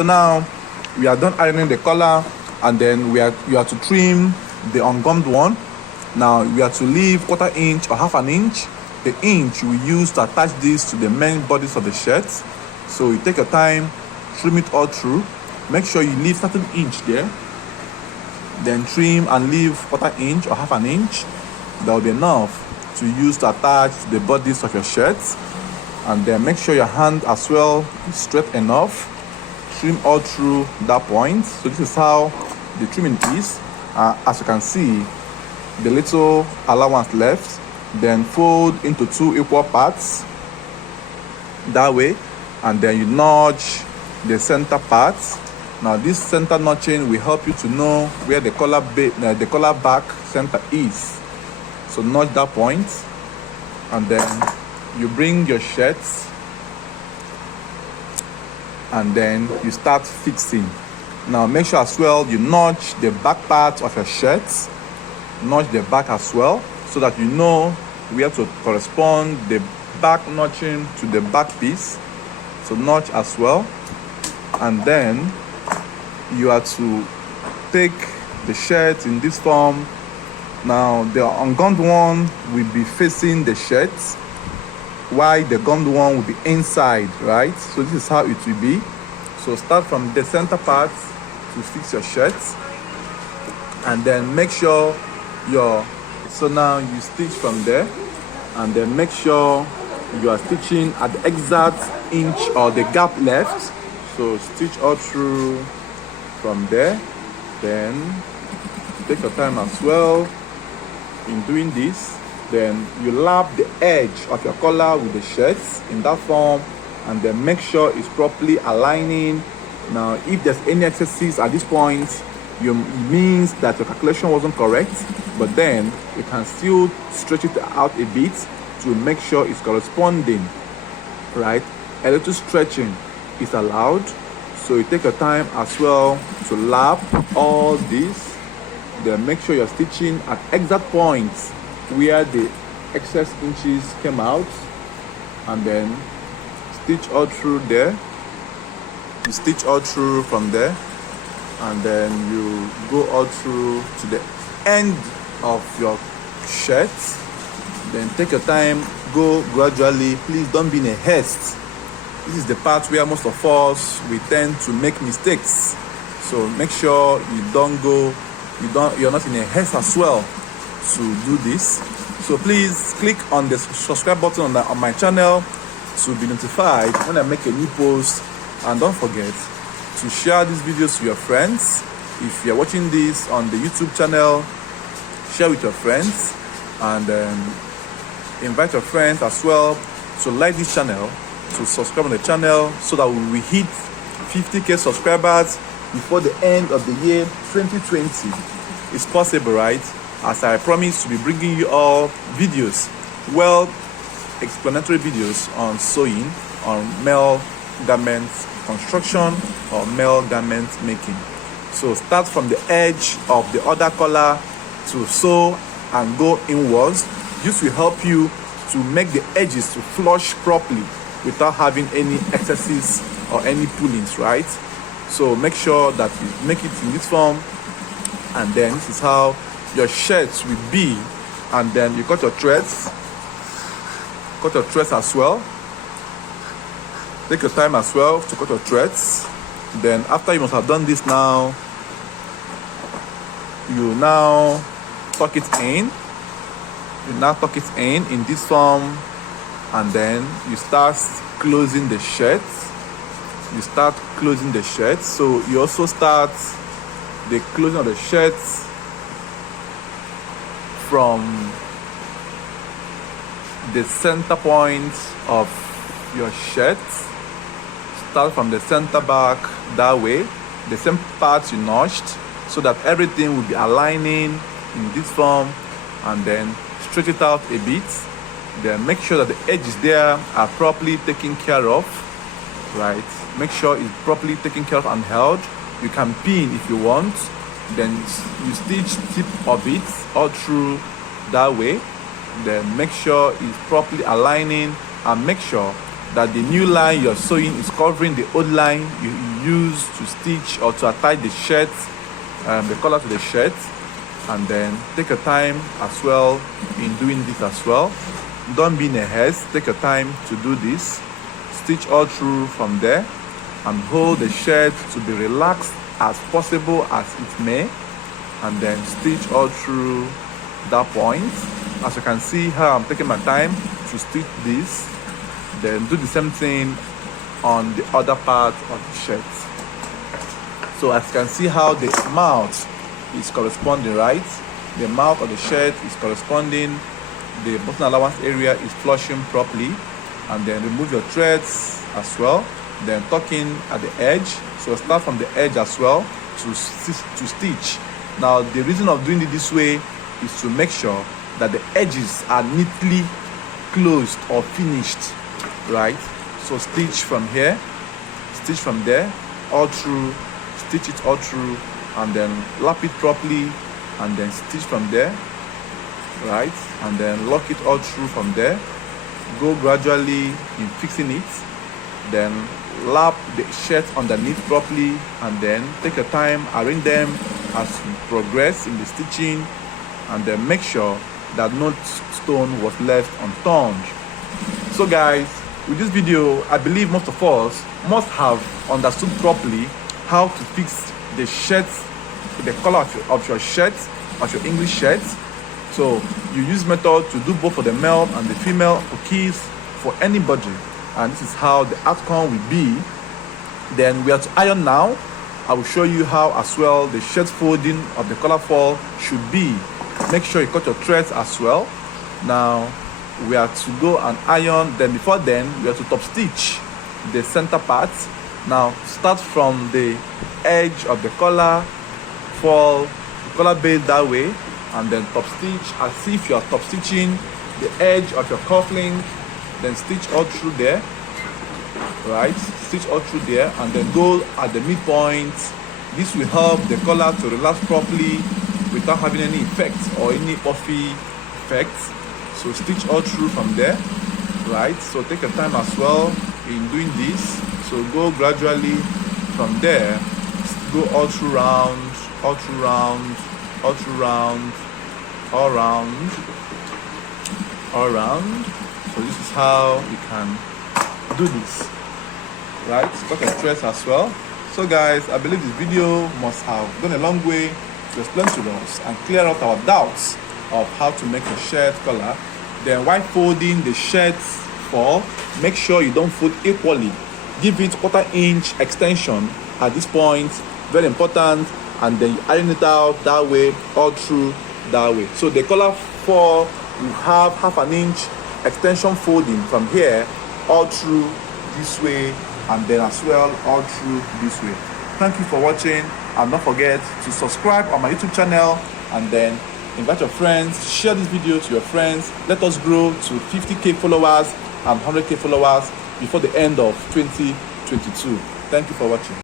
So now we are done ironing the collar, and then you are to trim the ungummed one. Now we are to leave 1/4 inch or 1/2 inch. The inch we use to attach this to the main bodice of the shirt. So you take your time, trim it all through. Make sure you leave certain inch there. Then trim and leave 1/4 inch or 1/2 inch. That will be enough to use to attach the bodice of your shirt. And then make sure your hand as well is straight enough. Trim all through that point. So this is how the trimming is. As you can see, the little allowance left, then fold into 2 equal parts that way, and then you notch the center part. Now this center notching will help you to know where the collar back center is. So notch that point, and then you bring your shirt, and then you start fixing. Now make sure as well you notch the back part of your shirt, notch the back as well, so that you know where to correspond the back notching to the back piece. So notch as well, and then you are to take the shirt in this form. Now the ungummed one will be facing the shirt, while the gummed one will be inside, right? So this is how it will be. So start from the center part to fix your shirt, and then make sure so now you stitch from there, and then make sure you are stitching at the exact inch or the gap left. So stitch all through from there. Then take your time as well in doing this. Then you lap the edge of your collar with the shirt in that form, and then make sure it's properly aligning. Now if there's any excesses at this point, it means that your calculation wasn't correct, but then you can still stretch it out a bit to make sure it's corresponding, right? A little stretching is allowed, so you take your time as well to lap all this. Then make sure you're stitching at exact points where the excess inches came out, and then stitch all through there. You stitch all through from there, and then you go all through to the end of your shirt. Then take your time, go gradually. Please don't be in a haste. This is the part where most of us we tend to make mistakes. So make sure you're not in a haste as well to do this. So please click on the subscribe button on my channel to be notified when I make a new post, and don't forget to share these videos to your friends. If you're watching this on the YouTube channel, share with your friends, and invite your friends as well to like this channel, to subscribe on the channel, so that we will hit 50,000 subscribers before the end of the year 2020. It's possible, right? As I promise to be bringing you all videos, well, explanatory videos on sewing, on male garments construction or male garment making. So start from the edge of the other collar to sew and go inwards. This will help you to make the edges to flush properly without having any excesses or any pullings, right? So make sure that you make it in this form, and then this is how your shirts will be. And then you cut your threads as well. Take your time as well to cut your threads. Then after you must have done this, now you now tuck it in. In this form, and then you start closing the shirt. So you also start the closing of the shirt from the center point of your shirt. Start from the center back that way, the same parts you notched, so that everything will be aligning in this form, and then stretch it out a bit. Then make sure that the edges there are properly taken care of, right? Make sure it's properly taken care of and held. You can pin if you want. Then you stitch tip of it all through that way. Then make sure it's properly aligning, and make sure that the new line you're sewing is covering the old line you use to stitch or to attach the shirt, the collar to the shirt. And then take your time as well in doing this as well. Don't be in a haste. Take your time to do this. Stitch all through from there and hold the shirt to be relaxed as possible as it may, and then stitch all through that point. As you can see how I'm taking my time to stitch this. Then do the same thing on the other part of the shirt. So as you can see how the mouth is corresponding, right? The mouth of the shirt is corresponding. The button allowance area is flushing properly. And then remove your threads as well. Then tuck in at the edge. So start from the edge as well to stitch. Now the reason of doing it this way is to make sure that the edges are neatly closed or finished, right? So stitch from here, stitch from there, all through, stitch it all through, and then lap it properly, and then stitch from there, right? And then lock it all through from there. Go gradually in fixing it, then lap the shirt underneath properly, and then take your time, arrange them as you progress in the stitching, and then make sure that no stone was left unturned. So guys, with this video, I believe most of us must have understood properly how to fix the shirts, the color of your shirts, of your English shirts. So you use method to do both for the male and the female cookies for anybody, and this is how the outcome will be. Then we are to iron now. I will show you how as well the shirt folding of the collar fall should be. Make sure you cut your threads as well. Now we are to go and iron. Then before then we are to top stitch the center part. Now start from the edge of the collar, fall the collar base that way, and then top stitch as if you are top stitching the edge of your cufflink. Then stitch all through there, right? Stitch all through there, and then go at the midpoint. This will help the collar to relax properly without having any effect or any puffy effects. So stitch all through from there, right? So take your time as well in doing this. So go gradually from there, go all through round, all through round, all through round, all round, all round. So this is how you can do this, right? Cut your threads as well. So guys, I believe this video must have gone a long way to explain to us and clear out our doubts of how to make a shirt collar. Then while folding the shirts fall, make sure you don't fold equally. Give it 1/4 inch extension at this point, very important, and then you iron it out that way, all through that way. So the collar fall will have 1/2 inch extension folding from here all through this way, and then as well all through this way. Thank you for watching, and don't forget to subscribe on my YouTube channel, and then invite your friends, share this video to your friends. Let us grow to 50k followers and 100k followers before the end of 2022. Thank you for watching.